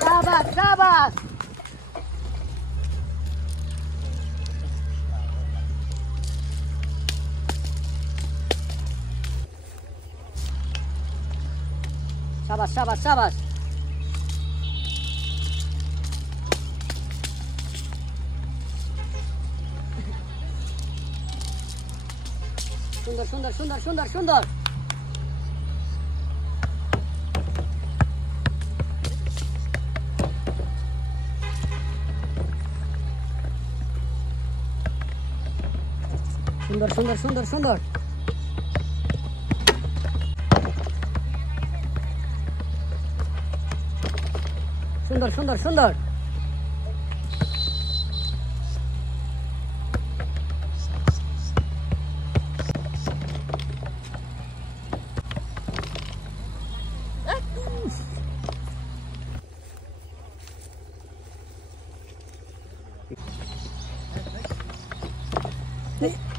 Sabar, sabar. Sabar, sabar, sabar. Sundar, sundar, sundar, sundar, sundar. Sundar, sundar, sundar, sundar. Sundar, sundar, sundar.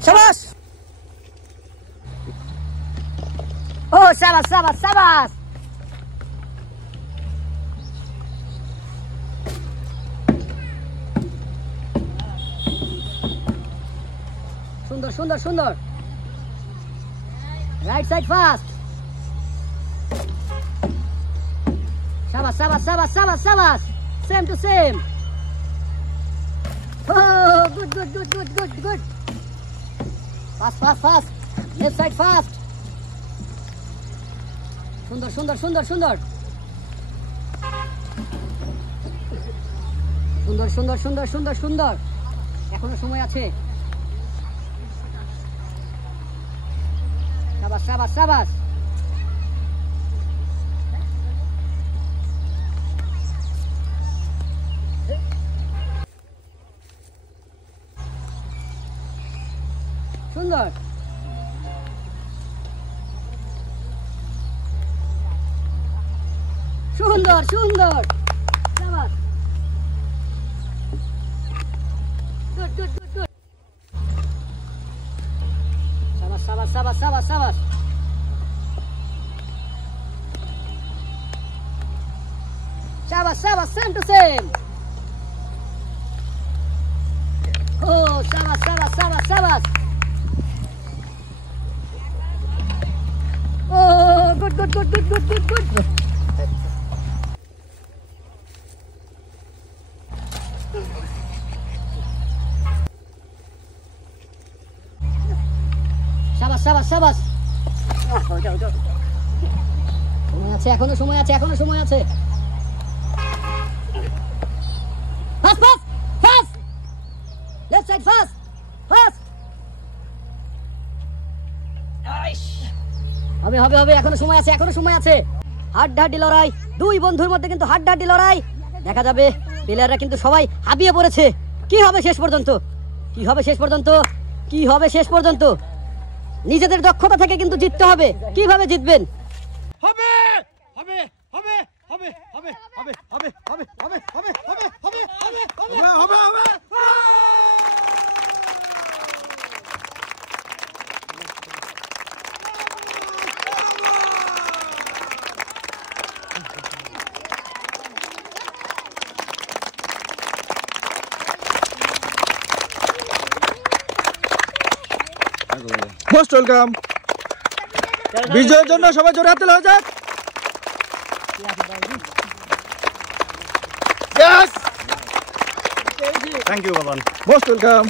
Sabas! Oh, sabas, sabas, sabas! Sundar, sundar, sundar. Right side fast. Sabas, sabas, sabas, sabas, sabas. Same to same. Oh, good, good, good, good, good, good. Fast, fast, fast. Left side fast. Sundar, sundar, sundar, sundar. Sundar, sundar, sundar, sundar, sundar. এখনো সময় আছে। Sabas, sabas, sabas. Sundar. Sundar, sundar. Sabas. Good, good, good, good. Sabas, sabas, sabas, sabas, sabas. Sabas, sabas, same to same. Oh, sabas, sabas, sabas, sabas. Oh, good, good, good, good, good, good, good. Sabas, sabas, sabas. সময় আছে, এখনো সময় আছে, এখনো সময় আছে। Fast, fast, fast. Left side fast, fast. হবে হবে হবে, এখনো সময় আছে, এখনো সময় আছে। হাড্ডাহাড্ডি লড়াই, দুই বন্ধুর মধ্যে কিন্তু হাড্ডাহাড্ডি লড়াই। দেখা যাবে প্লেয়াররা কিন্তু সবাই হাবিয়ে পড়েছে। কি হবে শেষ পর্যন্ত? কি হবে শেষ পর্যন্ত? কি হবে শেষ পর্যন্ত? নিজেদের দক্ষতা থেকে কিন্তু জিততে হবে। কিভাবে জিতবেন? হবে হবে হবে হবে হবে হবে হবে হবে হবে হবে হবে হবে হবে হবে হবে। Most welcome. বিজয়ের জন্য সবাই জোরে হাতে লাও যাক। Yes! Thank you, Baban. Most welcome.